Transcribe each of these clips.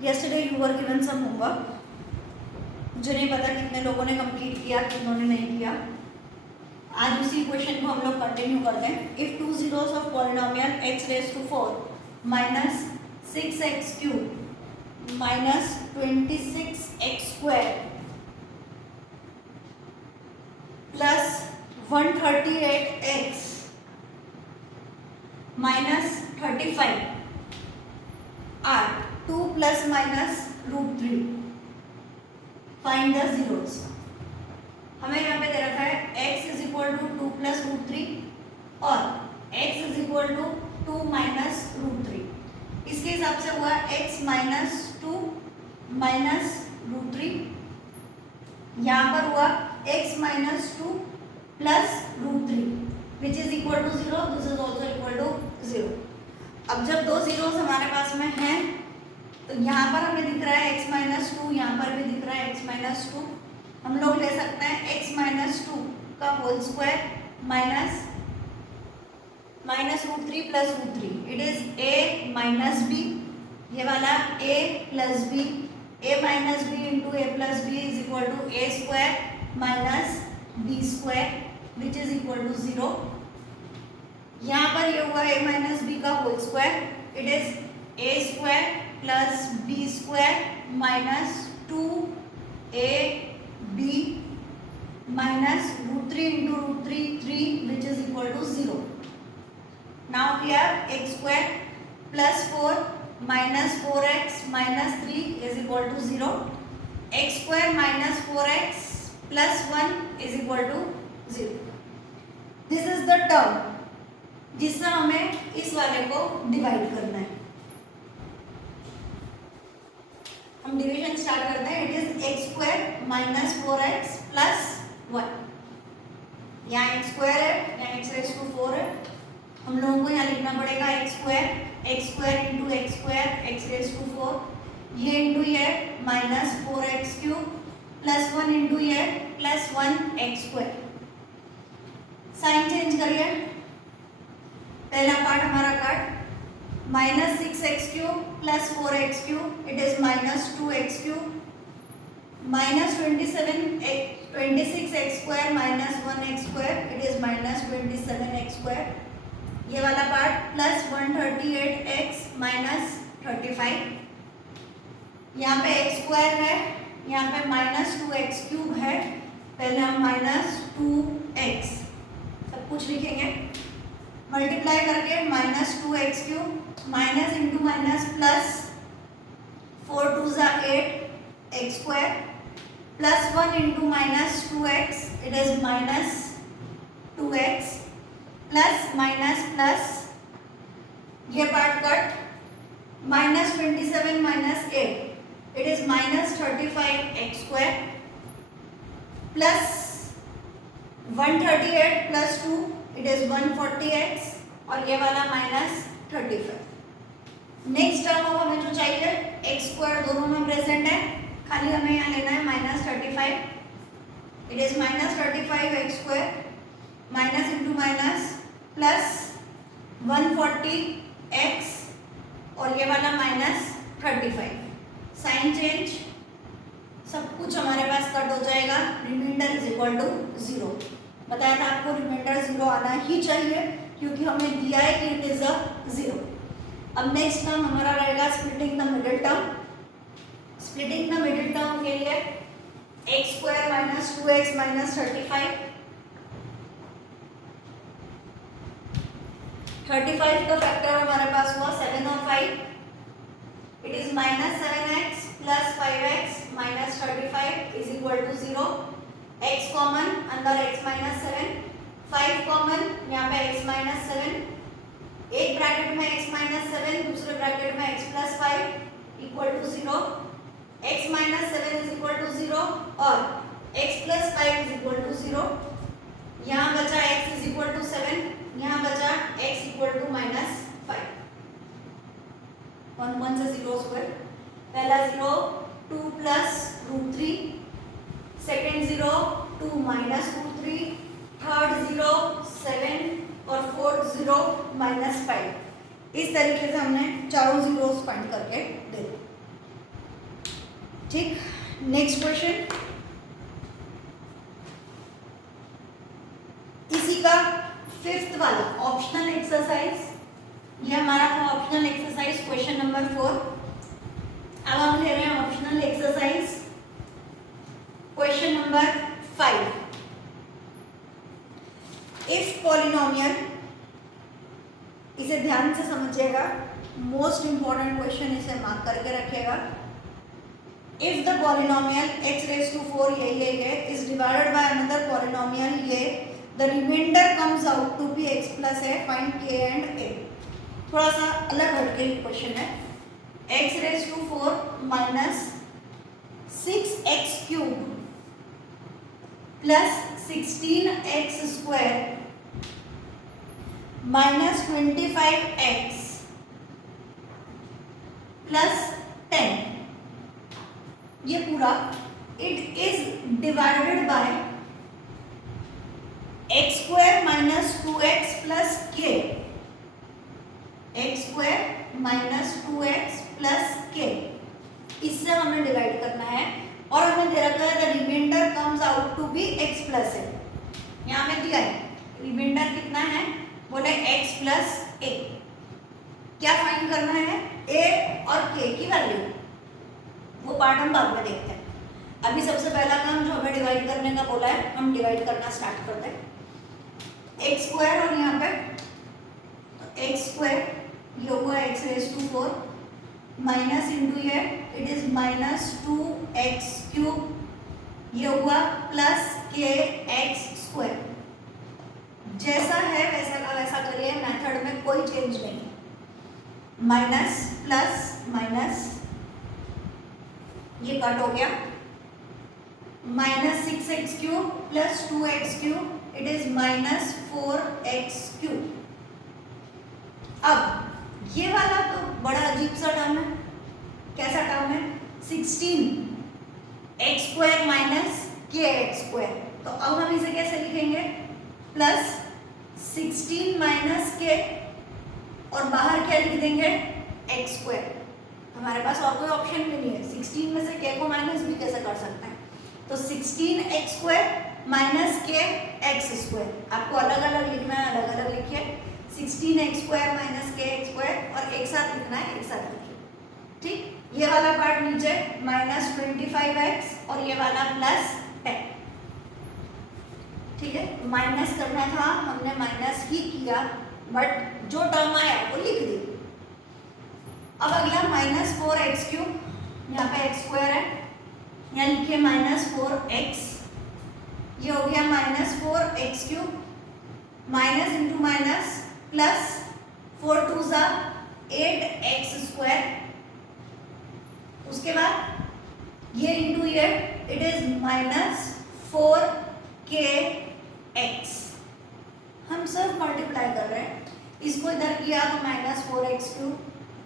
yesterday you were given some homework. मुझे नहीं पता कितने लोगों ने कंप्लीट किया, कितनों ने नहीं किया. आज उसी क्वेश्चन को हम लोग कंटिन्यू करते हैं. If two zeros of polynomial x raise to 4 minus 6x cube minus 26x square plus 138x minus 35 are 2 plus minus root 3. Find the zeros. हमें यहाँ पे दे रखा है x is equal to 2 plus root 3 और x is equal to 2 minus root 3. इसके हिसाब से हुआ x माइनस 2 माइनस रूट 3. यहाँ पर हुआ x minus 2 plus root 3 which is equal to 0. This is also equal to 0. अब जब दो जीरोस हमारे पास में हैं तो यहाँ पर हमें दिख रहा है x माइनस 2, यहाँ पर भी दिख रहा है x माइनस 2. हम लोग ले सकते हैं x माइनस 2 का whole square minus root 3 plus root 3. It is a minus b. ये वाला a plus b, a minus b into a plus b is equal to a square minus b square which is equal to 0. यहाँ पर ये हुआ a minus b का whole square. It is a square plus b square minus 2ab minus root 3 into root 3 which is equal to 0. Now here x square plus 4 minus 4x minus 3 is equal to 0. X square minus 4x plus 1 is equal to 0. This is the term जिससे हमें इस वाले को divide करना है. हम division start करते हैं. It is x square minus 4x plus 1. यहाँ एक्स स्क्वायर है, यहाँ एक्स रेज टू 4 है. हम लोगों को यहाँ लिखना पड़ेगा x square into x square x raise to 4. ये इंटू ये minus 4x cube plus 1 into ये plus 1x square. Sign change करिए. पहला पार्ट हमारा cut. Minus 6x cube plus 4x cube it is minus 2x cube minus 26x square minus 1x square it is minus 27x square. ये वाला part plus 138x minus 35. यहाँ पे x square है, यहाँ पे माइनस 2x क्यूब है. पहले हम माइनस 2x सब कुछ लिखेंगे. मल्टीप्लाई करके minus 2x cube minus into minus plus 4 to ज़ा 8 x square plus 1 into minus 2x it is minus 2x plus minus plus ये part cut. Minus 27 minus 8 it is minus 35x square plus 138 plus 2 it is 140x और ये वाला minus 35. Next term अब हमें जो चाहिए x square दोनों में प्रेजेंट है, खाली हमें यहाँ लेना है minus 35. It is minus 35x square minus into minus plus 140x और ये वाला माइनस 35. साइन चेंज सब कुछ हमारे पास कट हो जाएगा. Remainder is equal to 0. बताया था आपको रिमाइंडर 0 आना ही चाहिए क्योंकि हमें दिया है कि इट इज अ 0. अब नेक्स्ट टर्म हमारा रहेगा splitting the middle term. Splitting the middle term के लिए x square minus 2x minus 35 का फैक्टर हमारे पास हुआ 7 और 5. It is minus 7x plus 5x minus 35 is equal to 0. x common अंदर x माइनस 7, 5 कॉमन यहाँ पे x माइनस 7. एक ब्रैकेट में x माइनस 7 दूसरे ब्रैकेट में x plus 5 equal to 0. x minus 7 is equal to 0 और x plus 5 is equal to 0. यहाँ बचा x इज इक्वल टू 7, यहाँ बचा x इक्वल टू माइनस 5. कौन से जीरो स्क्वायर. पहला 0 2 plus root 3, second 0 2 minus root 3, third 0 7 और फोर्थ 0 माइनस 5. इस तरीके से हमने चारों जीरोस फाइंड करके दे दिए. ठीक, नेक्स्ट क्वेश्चन इसी का फिफ्थ वाला ऑप्शनल एक्सरसाइज, ये हमारा था ऑप्शनल एक्सरसाइज क्वेश्चन नंबर 4। अब हम ले रहे हैं optional exercise question number 5। If polynomial, इसे ध्यान से समझिएगा, मोस्ट इंपॉर्टेंट क्वेश्चन, इसे मार्क करके रखिएगा। If the polynomial x raise to 4 ये is divided by another polynomial ये, the remainder comes out to be x plus है, फाइंड k एंड a। थोड़ा सा अलग हटके क्वेश्चन है। x raise to 4 minus 6x cube plus 16x square minus 25x plus 10, ये पूरा it is divided bye x square minus 2x plus k, x square minus 2x plus k, इससे हमें divide करना है। और हमें दे रखा है the remainder comes out to be x plus a, यहाँ में दिया है रिमाइंडर कितना है, बोले x प्लस a। क्या फाइंड करना है, a और k की वैल्यू, वो पार्ट हम बाद में देखते हैं। अभी सबसे पहला काम जो हमें डिवाइड करने का बोला है, हम डिवाइड करना स्टार्ट करते हैं। एक्स स्क्वायर और यहाँ पे एक्स स्क्वायर ये हुआ x raise to 4 minus into ये it is minus 2x cube, ये हुआ प्लस k x स्क्वायर। जैसा है वैसा का वैसा करिए, मेथड में कोई चेंज नहीं है। माइनस प्लस माइनस, ये कट हो गया, minus 6x cube plus 2x cube, it is minus 4x cube. अब ये वाला तो बड़ा अजीब सा टर्म है, कैसा टर्म है, 16x square minus kx square. तो अब हम इसे कैसे लिखेंगे, प्लस 16 माइनस k और बाहर क्या लिख देंगे x स्क्वायर। हमारे पास और कोई ऑप्शन भी नहीं है, 16 में से k को माइनस भी कैसे कर सकते हैं। तो 16x square minus k x square, आपको अलग अलग लिखना है, अलग अलग लिखिए। 16x square minus k x square और एक साथ लिखना है, एक साथ लिखिए। ठीक, ये वाला पार्ट नीचे माइनस 25x और ये वाला प्लस 10। ठीक है, माइनस करना था, हमने माइनस ही किया, बट जो टर्म आया वो लिख दी। अब अगला माइनस 4x क्यूब, यहाँ पे x स्क्वायर है, यहाँ लिखिए माइनस 4x, ये हो गया minus 4x cube, minus into minus plus 4 to the 8x square, उसके बाद ये इंटू ये इट इज माइनस 4kx। हम सिर्फ मल्टीप्लाई कर रहे हैं, इसको इधर किया तो minus 4x cube,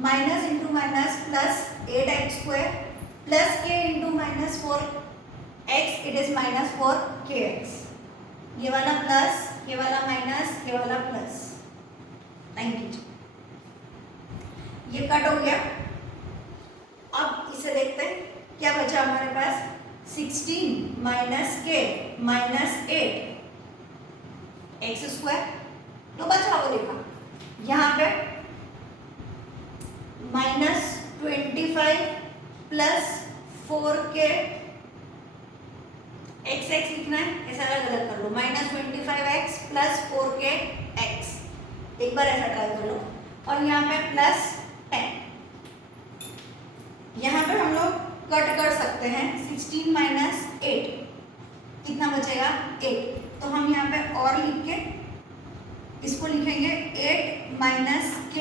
minus into minus plus 8x square plus k into minus 4x, it is minus 4kx। ये वाला प्लस, ये वाला माइनस, ये वाला प्लस, 90। ये कट हो गया। अब इसे देखते हैं क्या बचा हमारे पास, 16 minus k minus 8 x square, तो बचा वो लिखा। यहाँ पे minus 25 plus 4k x x लिखना है, ऐसा अलग अलग कर लो, minus 25x plus 4k x, एक बार ऐसा ट्राई कर लो। और यहाँ पे प्लस 10, यहाँ पे हम लोग कट कर सकते हैं, 16 माइनस 8 कितना बचेगा 8, तो हम यहाँ पे और लिख के इसको लिखेंगे 8 माइनस k,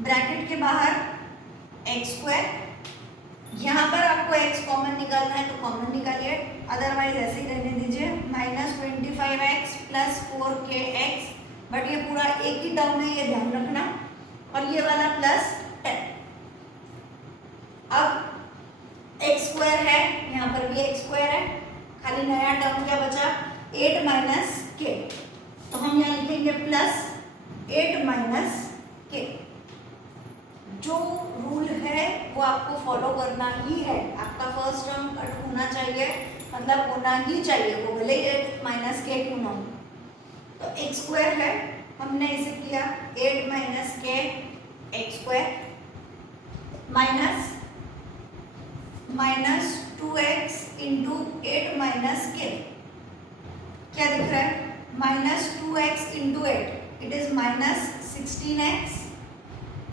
ब्रैकेट के बाहर एक्स स्क्वायर, यहाँ पर आपको x कॉमन निकालना है तो कॉमन निकालिए, अदरवाइज ऐसे ही रहने दीजिए, minus 25x plus 4kx, but ये पूरा एक ही टर्म है, ये ध्यान रखना। और ये वाला प्लस 10। अब एक्स स्क्वायर है, यहाँ पर भी एक्स स्क्वायर है, खाली नया टर्म क्या बचा 8 माइनस k, तो हम यहाँ लिखेंगे प्लस 8 माइनस k। जो रूल है वो आपको फॉलो करना ही है। आपका फर्स्ट टर्म कट होना चाहिए, मतलब होना ही चाहिए, वो भले 8 माइनस के क्यों ना हो। तो एक्स स्क्वायर है, हमने इसे किया 8 माइनस के x square minus 2x into 8 minus के, क्या दिख रहा है, minus 2x into 8, it is minus 16x,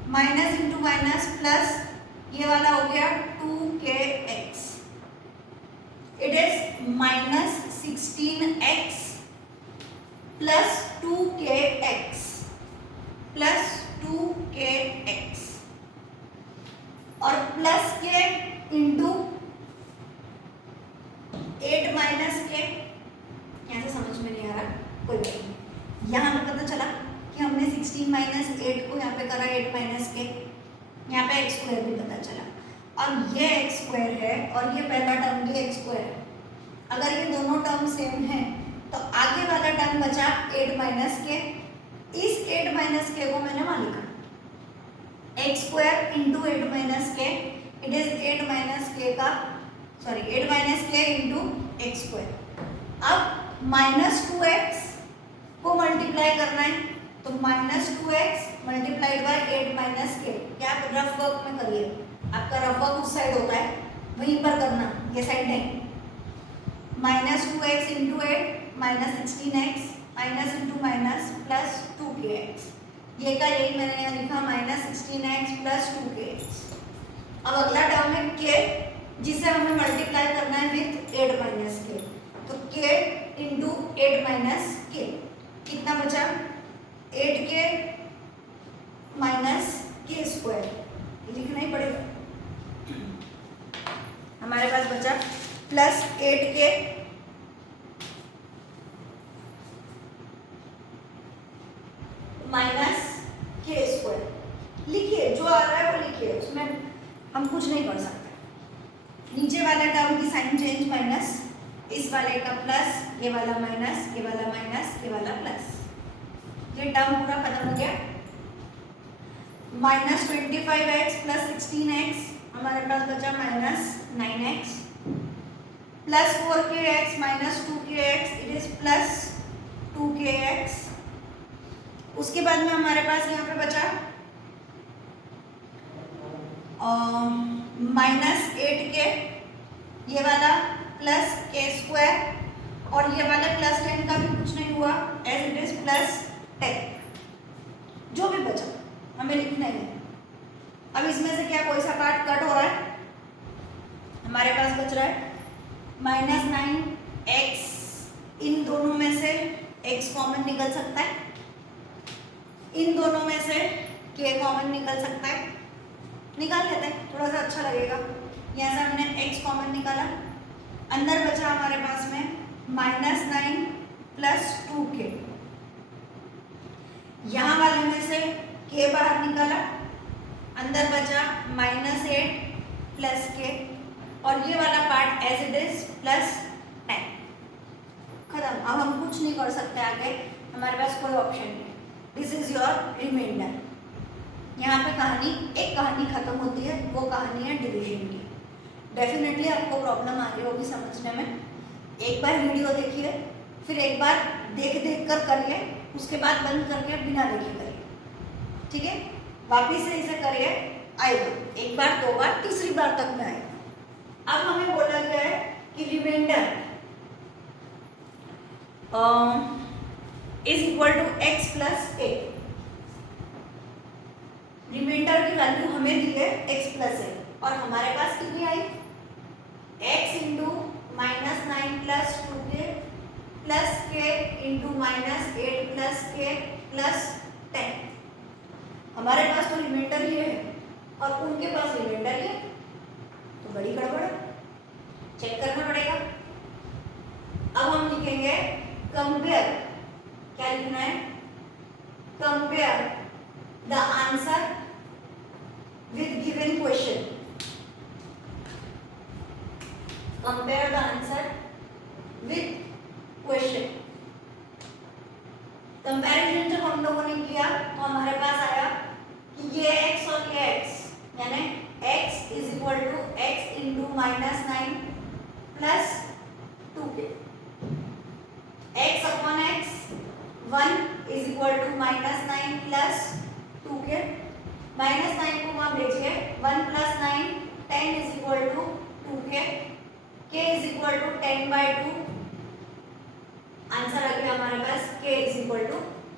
minus into minus plus, ये वाला हो गया 2kx, it is minus 16x plus 2kx plus 2kx और प्लस के इंटू 8 माइनस के, यहाँ से समझ में नहीं आ रहा, कोई बात नहीं। यहाँ पे पता चला कि हमने 16 माइनस 8 को यहाँ पे करा 8 माइनस के, यहाँ पे एक्स स्क्वायर भी पता चला। अब ये एक्स स्क्वायर है और ये पहला टर्म भी एक्स स्क्वायर है। अगर ये दोनों टर्म सेम है तो आगे वाला टर्म बचा 8 माइनस के। इस 8 माइनस के को मैंने वहाँ लिखा एक्स स्क्वायर इंटू 8 माइनस के, इट इज 8 माइनस के का, सॉरी 8 माइनस के इंटू एक्स स्क्वायर। अब माइनस 2x को मल्टीप्लाई करना है, तो minus 2x multiplied by 8 minus के। क्या आप रफ वर्क में करिए, आपका रफ वर्क उस साइड होता है, वहीं पर करना, ये साइड नहीं। Minus 2x into 8 minus 16x minus into minus plus 2kx, ये का यही मैंने यहाँ लिखा माइनस 16x प्लस 2kx। अब अगला टर्म है k, जिसे हमें मल्टीप्लाई करना है विथ 8 माइनस के, तो k इंटू 8 माइनस के, कितना बचा 8k माइनस के स्क्वायर, लिखना ही पड़ेगा। हमारे पास बचा प्लस 8k माइनस के स्क्वायर। लिखिए जो आ रहा है वो लिखिए, उसमें हम कुछ नहीं कर सकते। नीचे वाले टर्म की साइन चेंज माइनस, इस वाले का प्लस, ये वाला माइनस, ये वाला माइनस, ये वाला प्लस, ये टर्म पूरा खत्म हो गया। माइनस 25x प्लस 16x, हमारे पास बचा minus 9x plus 4kx minus 2kx, it is plus 2kx। उसके बाद में हमारे पास यहाँ पे बचा माइनस 8k, ये वाला प्लस के स्क्वायर और ये वाला प्लस 10 का भी कुछ नहीं हुआ, एज इट इज प्लस 10। जो भी बचा हमें लिखना ही है। अब इसमें से क्या कोई सा पार्ट कट हो रहा है, हमारे पास बच रहा है माइनस 9x, इन दोनों में से x कॉमन निकल सकता है, इन दोनों में से k कॉमन निकल सकता है, निकाल लेते हैं, थोड़ा सा अच्छा लगेगा। यहाँ से हमने x कॉमन निकाला, अंदर बचा हमारे पास में माइनस 9 प्लस 2k, यहाँ वाले में से k बाहर निकाला, अंदर बचा माइनस 8 प्लस k और ये वाला part as it is plus 10। खत्म। अब हम कुछ नहीं कर सकते आगे, हमारे पास कोई ऑप्शन नहीं। This is your remainder. यहाँ पे कहानी, एक कहानी खत्म होती है, वो कहानी है डिवीजन की। डेफिनेटली आपको प्रॉब्लम आ रही होगी समझने में। एक बार वीडियो देखिए, फिर एक बार देख कर करिए, उसके बाद बंद करके बिना देखे करिए, ठीक है। वापिस से इसे करिए, आएगा, एक बार, दो बार, तीसरी बार तक में आएगा। अब हमें बोला गया है कि remainder is equal to x plus a. Remainder की वैल्यू हमें दी है x प्लस ए और हमारे पास कितनी आई, x into minus 9 plus 2k plus k into minus 8 plus k plus 10। हमारे पास तो रिमाइंडर ये है और उनके पास रिमाइंडर ये, तो बड़ी गड़बड़ है, चेक करना पड़ेगा। अब हम लिखेंगे कंपेयर, क्या लिखना है, compare the answer with given question, compare the answer with question. Comparison जब हम लोगों ने किया तो हमारे पास आया कि ये x और ये x, यानी x is equal to x into -9 plus 2k, x upon x 1 is equal to -9 plus 2k, -9 को वहाँ भेजिए, 1 plus 9 10 is equal to 2k, k is equal to 10/2, answer आ गया हमारे पास k इज इक्वल टू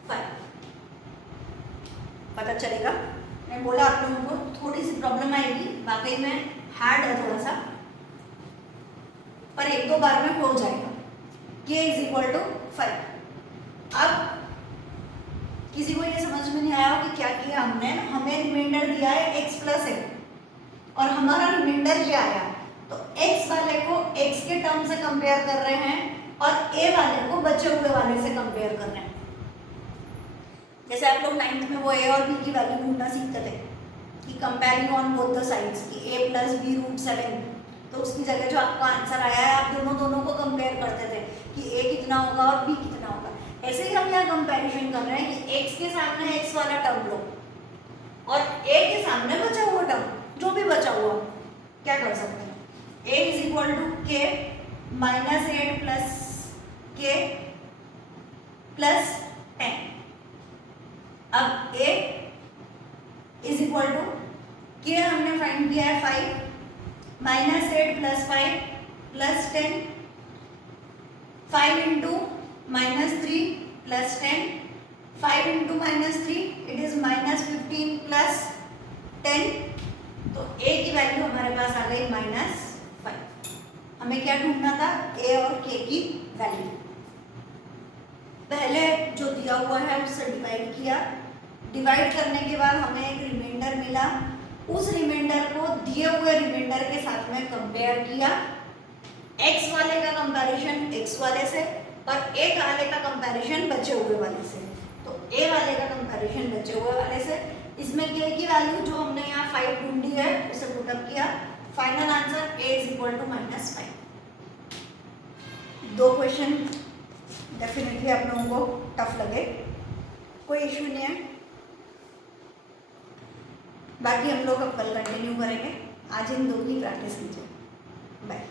5। पता चलेगा, मैं बोला आप लोगों को थोड़ी सी प्रॉब्लम आएगी, वाकई में हार्ड है थोड़ा सा, पर एक दो बार में हो जाएगा। k is equal to 5। अब किसी को ये समझ में नहीं आया कि क्या किया हमने, हमें रिमाइंडर दिया है x प्लस है और हमारा रिमाइंडर ये आया, तो x वाले को x के टर्म से कंपेयर कर रहे हैं और a वाले को बचे हुए वाले से कंपेयर कर रहे हैं। जैसे आप लोग 9th में वो a और b की वैल्यू ढूंढना सीखते थे कि comparing on both the sides कि a प्लस बी रूट 7, तो उसकी जगह जो आपका आंसर आया है आप दोनों को कंपेयर करते थे कि a कितना होगा और b कितना होगा। ऐसे ही हम यहाँ कंपैरिजन कर रहे हैं कि x के सामने x वाला टर्म लो और a के सामने बचा हुआ टर्म, जो भी बचा हुआ क्या कर सकते हैं, a is equal to k -8 plus k plus 10। अब a is equal to k हमने फाइंड किया है 5, -8 प्लस 5 प्लस 10, 5 इंटू -3 प्लस 10, 5 इंटू -3 इट इज -15 प्लस 10, तो a की वैल्यू हमारे पास आ गई -5। हमें क्या ढूंढना था, a और k की वैल्यू। पहले जो दिया हुआ है उससे डिवाइड किया, डिवाइड करने के बाद हमें एक रिमाइंडर मिला, उस रिमाइंडर को दिए हुए रिमाइंडर के साथ में कंपेयर किया, x वाले का कंपैरिजन x वाले से और a वाले का कंपैरिजन बचे हुए वाले से, तो a वाले का कंपैरिजन बचे हुए वाले से, इसमें k की वैल्यू जो हमने यहाँ 5 ढूंढी है उसे पुटअप किया, final answer a is equal to -5। दो क्वेश्चन डेफिनेटली आप लोगों को टफ लगे, कोई इशू नहीं है, बाकी हम लोग अब कल कंटिन्यू करेंगे। आज इन दो की प्रैक्टिस कीजिए। बाय।